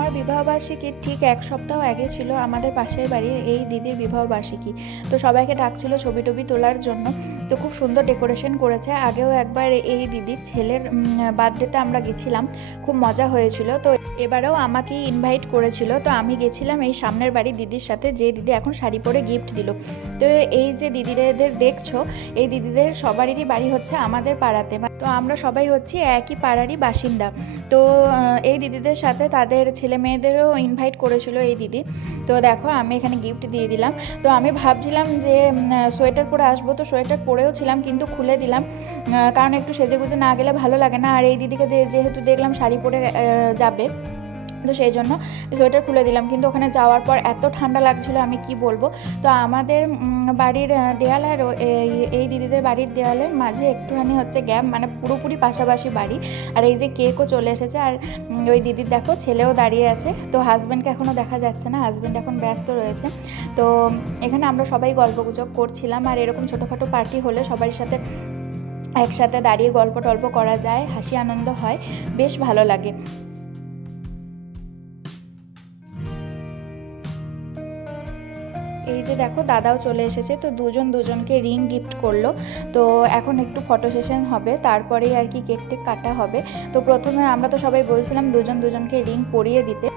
আমার বিবাহবার্ষিকী ঠিক এক সপ্তাহ আগে ছিল আমাদের পাশের বাড়ির এই দিদির বিবাহবার্ষিকী। তো সবাইকে ডাকছিল ছবি টবি তোলার জন্য। তো খুব সুন্দর ডেকোরেশন করেছে। আগেও একবার এই দিদির ছেলের বার্থডেতে আমরা গেছিলাম, খুব মজা হয়েছিল। তো এবারেও আমাকেই ইনভাইট করেছিল। তো আমি গেছিলাম এই সামনের বাড়ির দিদির সাথে, যে দিদি এখন শাড়ি পরে গিফট দিল। তো এই যে দিদিদের দেখছো, এই দিদিদের সবারই বাড়ি হচ্ছে আমাদের পাড়াতে। তো আমরা সবাই হচ্ছি একই পাড়ারই বাসিন্দা। তো এই দিদিদের সাথে তাদের ছেলে মেয়েদেরও ইনভাইট করেছিল এই দিদি। তো দেখো আমি এখানে গিফট দিয়ে দিলাম। তো আমি ভাবছিলাম যে সোয়েটার পরে আসবো, তো সোয়েটার পরেও ছিলাম কিন্তু খুলে দিলাম, কারণ একটু সেজে গুজে না গেলে ভালো লাগে না। আর এই দিদিকে যেহেতু দেখলাম শাড়ি পরে যাবে, তো সেই জন্য সোয়েটার খুলে দিলাম। কিন্তু ওখানে যাওয়ার পর এত ঠান্ডা লাগছিল আমি কি বলবো। তো আমাদের বাড়ির দেয়াল আর এই দিদিদের বাড়ির দেয়ালের মাঝে একটুখানি হচ্ছে গ্যাপ, মানে পুরোপুরি পাশাপাশি বাড়ি। আর এই যে কেকও চলে এসেছে। আর ওই দিদির দেখো ছেলেও দাঁড়িয়ে আছে। তো হাজব্যান্ডকে এখনও দেখা যাচ্ছে না, হাজব্যান্ড এখন ব্যস্ত রয়েছে। তো এখানে আমরা সবাই গল্পগুজব করছিলাম। আর এরকম ছোটোখাটো পার্টি হলে সবার সাথে একসাথে দাঁড়িয়ে গল্প টল্প করা যায়, হাসি আনন্দ হয়, বেশ ভালো লাগে। এই যে দেখো দাদাও চলে এসেছে। তো দুজনকে রিং গিফট করলো। তো এখন একটু ফটো সেশন হবে, তারপরেই আর কি কেক টেক কাটা হবে। তো প্রথমে আমরা তো সবাই বলছিলাম দুজনকে রিং পরিয়ে দিতে।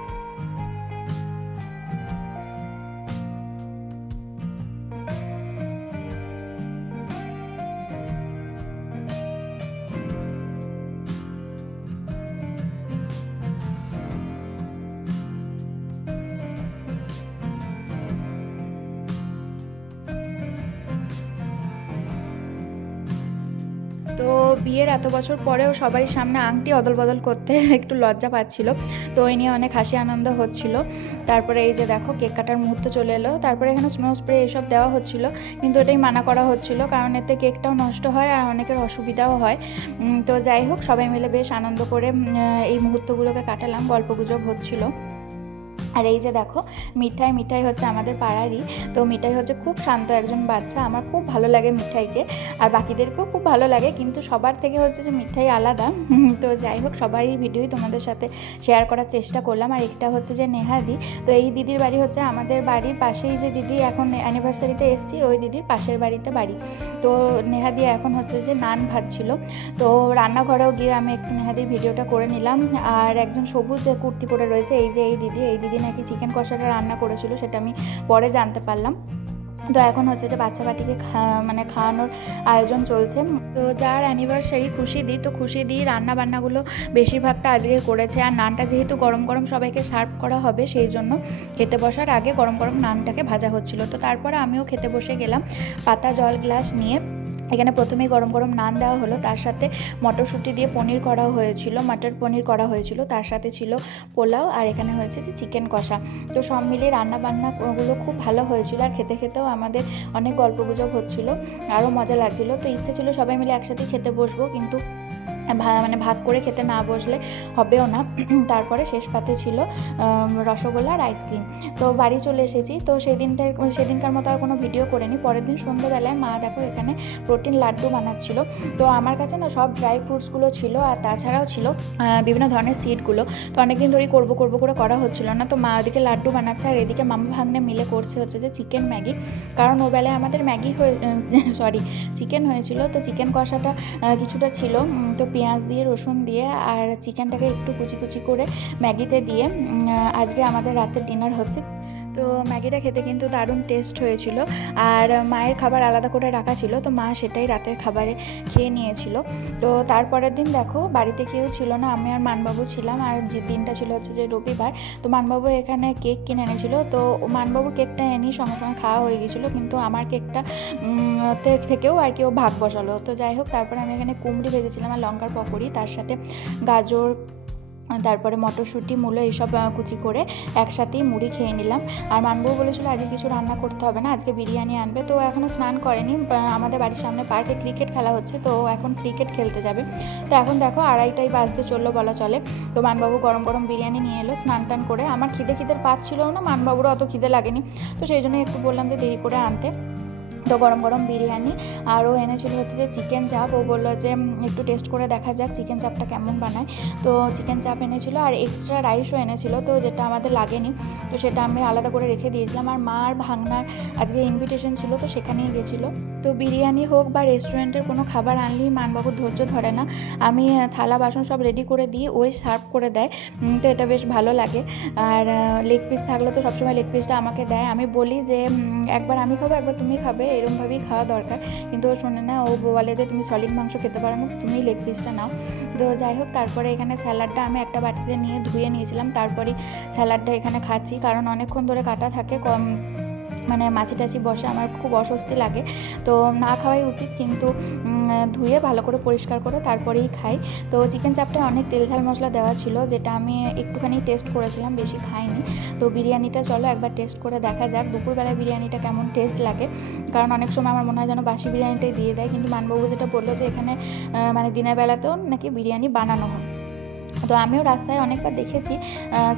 তো বিয়ের এত বছর পরেও সবারই সামনে আংটি অদল বদল করতে একটু লজ্জা পাচ্ছিল। তো এই নিয়ে অনেক হাসি আনন্দ হচ্ছিল। তারপরে এই যে দেখো কেক কাটার মুহূর্ত চলে এলো। তারপরে এখানে স্নো স্প্রে এসব দেওয়া হচ্ছিল, কিন্তু এটাই মানা করা হচ্ছিল, কারণ এতে কেকটাও নষ্ট হয় আর অনেকের অসুবিধাও হয়। তো যাই হোক, সবাই মিলে বেশ আনন্দ করে এই মুহূর্তগুলোকে কাটালাম, গল্পগুজব হচ্ছিল। আর এই যে দেখো মিঠাই হচ্ছে আমাদের পাড়ারই। তো মিঠাই হচ্ছে খুব শান্ত একজন বাচ্চা, আমার খুব ভালো লাগে মিঠাইকে, আর বাকিদেরকেও খুব ভালো লাগে, কিন্তু সবার থেকে হচ্ছে যে মিঠাই আলাদা। তো যাই হোক, সবারই ভিডিওই তোমাদের সাথে শেয়ার করার চেষ্টা করলাম। আর এটা হচ্ছে যে নেহাদি। তো এই দিদির বাড়ি হচ্ছে আমাদের বাড়ির পাশেই, যে দিদি এখন অ্যানিভার্সারিতে এসেছি ওই দিদির পাশের বাড়িতে বাড়ি। তো নেহাদি এখন হচ্ছে যে নান ভাজছিল। তো রান্নাঘরেও গিয়ে আমি একটু নেহাদির ভিডিওটা করে নিলাম। আর একজন সবুজ কুর্তি পরে রয়েছে, এই যে এই দিদি নাকি চিকেন কষাটা রান্না করেছিল, সেটা আমি পরে জানতে পারলাম। তো এখন হচ্ছে যে বাচ্চা বাটিকে খাওয়ানোর আয়োজন চলছে। তো যার অ্যানিভার্সারি খুশিদি, তো খুশিদি রান্না বান্নাগুলো বেশিরভাগটা আজকে করেছে। আর নানটা যেহেতু গরম গরম সবাইকে সার্ভ করা হবে, সেই জন্য খেতে বসার আগে গরম গরম নানটাকে ভাজা হচ্ছিল। তো তারপরে আমিও খেতে বসে গেলাম পাতা জল গ্লাস নিয়ে। এখানে প্রথমেই গরম গরম নান দেওয়া হলো, তার সাথে মটরশুঁটি দিয়ে পনির করা হয়েছিল, মটর পনির করা হয়েছিল, তার সাথে ছিল পোলাও, আর এখানে হয়েছে যে চিকেন কষা। তো সব মিলিয়ে রান্নাবান্নাগুলো খুব ভালো হয়েছিল। আর খেতে খেতেও আমাদের অনেক গল্পগুজব হচ্ছিল, আরও মজা লাগছিলো। তো ইচ্ছে ছিল সবাই মিলে একসাথে খেতে বসবো, কিন্তু মানে ভাগ করে খেতে না বসলে হবেও না। তারপরে শেষ পাতে ছিল রসগোল্লা আর আইসক্রিম। তো বাড়ি চলে এসেছি। তো সেদিনকার মতো আর কোনো ভিডিও করিনি। পরের দিন সন্ধ্যেবেলায় মা দেখো এখানে প্রোটিন লাড্ডু বানাচ্ছিল। তো আমার কাছে না সব ড্রাই ফ্রুটসগুলো ছিল, আর তাছাড়াও ছিল বিভিন্ন ধরনের সিডগুলো। তো অনেকদিন ধরেই করবো করে করা হচ্ছিল না। তো মা ওদিকে লাড্ডু বানাচ্ছে, আর এদিকে মামা ভাগ্নে মিলে করছে হচ্ছে যে চিকেন ম্যাগি, কারণ ও বেলায় আমাদের চিকেন হয়েছিল। তো চিকেন কষাটা কিছুটা ছিল, তো পেঁয়াজ দিয়ে রসুন দিয়ে আর চিকেনটাকে একটু কুচি কুচি করে ম্যাগিতে দিয়ে আজকে আমাদের রাতের ডিনার হচ্ছে। তো ম্যাগিটা খেতে কিন্তু দারুণ টেস্ট হয়েছিল। আর মায়ের খাবার আলাদা করে রাখা ছিল, তো মা সেটাই রাতের খাবারে খেয়ে নিয়েছিল। তো তারপরের দিন দেখো বাড়িতে কেউ ছিল না, আমি আর মানবাবু ছিলাম। আর যে দিনটা ছিল হচ্ছে যে রবিবার। তো মানবাবু এখানে কেক কিনে এনেছিল। তো মানবাবুর কেকটা এনে সঙ্গে সঙ্গে খাওয়া হয়ে গেছিলো, কিন্তু আমার কেকটা থেকেও আর কেউ ভাগ বসালো। তো যাই হোক, তারপরে আমি এখানে কুমড়ি ভেজেছিলাম আর লঙ্কার পকোড়ি, তার সাথে গাজর, তারপরে মটরশুঁটি, মূলো এইসব কুচি করে একসাথেই মুড়ি খেয়ে নিলাম। আর মানবাবু বলেছিল আজকে কিছু রান্না করতে হবে না, আজকে বিরিয়ানি আনবে। তো এখনও স্নান করেনি, আমাদের বাড়ির সামনে পার্কে ক্রিকেট খেলা হচ্ছে, তো এখন ক্রিকেট খেলতে যাবে। তো এখন দেখো 2:30 বাজতে চললো বলা চলে। তো মানবাবু গরম গরম বিরিয়ানি নিয়ে এলো স্নান টান করে। আমার খিদের পাচ্ছিলও না, মানবাবুরও অত খিদে লাগেনি, তো সেই জন্য একটু বললাম যে দেরি করে আনতে। তো গরম গরম বিরিয়ানি, আরও এনেছিল হচ্ছে যে চিকেন চাপ। ও বললো যে একটু টেস্ট করে দেখা যাক চিকেন চাপটা কেমন বানায়। তো চিকেন চাপ এনেছিল আর এক্সট্রা রাইসও এনেছিল, তো যেটা আমাদের লাগেনি, তো সেটা আমি আলাদা করে রেখে দিয়েছিলাম। আর মা আর ভাগনার আজকে ইনভিটেশন ছিল, তো সেখানেই গেছিলো। তো বিরিয়ানি হোক বা রেস্টুরেন্টের কোনো খাবার আনলেই মানবাবুর ধৈর্য ধরে না। আমি থালা বাসন সব রেডি করে দিই, ওই সার্ভ করে দেয়। তো এটা বেশ ভালো লাগে। আর লেগ পিস থাকলে তো সবসময় লেগ পিসটা আমাকে দেয়। আমি বলি যে একবার আমি খাবো, একবার তুমি খাবে, এরকমভাবেই খাওয়া দরকার, কিন্তু ও শোনে না। ও বলে যে তুমি সলিড মাংস খেতে পারো না, তুমি লেগ পিসটা নাও। তো যাই হোক, তারপরে এখানে স্যালাডটা আমি একটা বাটিতে নিয়ে ধুয়ে নিয়েছিলাম, তারপরেই স্যালাডটা এখানে খাচ্ছি, কারণ অনেকক্ষণ ধরে কাটা থাকে, মানে মাছি টাছি বসে, আমার খুব অস্বস্তি লাগে। তো না খাওয়াই উচিত, কিন্তু ধুয়ে ভালো করে পরিষ্কার করে তারপরেই খাই। তো চিকেন চাপটা অনেক তেল ঝাল মশলা দেওয়া ছিল, যেটা আমি একটুখানি টেস্ট করেছিলাম, বেশি খাইনি। তো বিরিয়ানিটা চলো একবার টেস্ট করে দেখা যাক দুপুরবেলায় বিরিয়ানিটা কেমন টেস্ট লাগে, কারণ অনেক সময় আমার মনে হয় যেন বাসি বিরিয়ানিটাই দিয়ে দেয়। কিন্তু মানবাবু যেটা বললো যে এখানে মানে দিনের বেলাতেও নাকি বিরিয়ানি বানানো হয়। তো আমিও রাস্তায় অনেকবার দেখেছি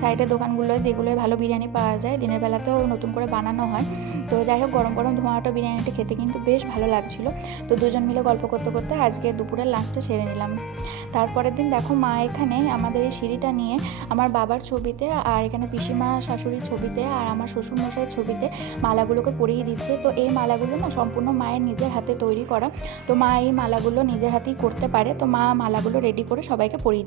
সাইডের দোকানগুলোয়, যেগুলোয় ভালো বিরিয়ানি পাওয়া যায়, দিনের বেলাতেও নতুন করে বানানো হয়। তো যাই হোক, গরম গরম ধোঁয়াটা বিরিয়ানিটা খেতে কিন্তু বেশ ভালো লাগছিলো। তো দুজন মিলে গল্প করতে করতে আজকে দুপুরের লাঞ্চটা সেরে নিলাম। তারপরের দিন দেখো, মা এখানে আমাদের এই সিঁড়িটা নিয়ে আমার বাবার ছবিতে, আর এখানে পিসিমা শাশুড়ির ছবিতে, আর আমার শ্বশুরমশাইয়ের ছবিতে মালাগুলোকে পরিয়ে দিচ্ছে। তো এই মালাগুলো না সম্পূর্ণ মায়ের নিজের হাতে তৈরি করা। তো মা এই মালাগুলো নিজের হাতেই করতে পারে। তো মা মালাগুলো রেডি করে সবাইকে পরিয়ে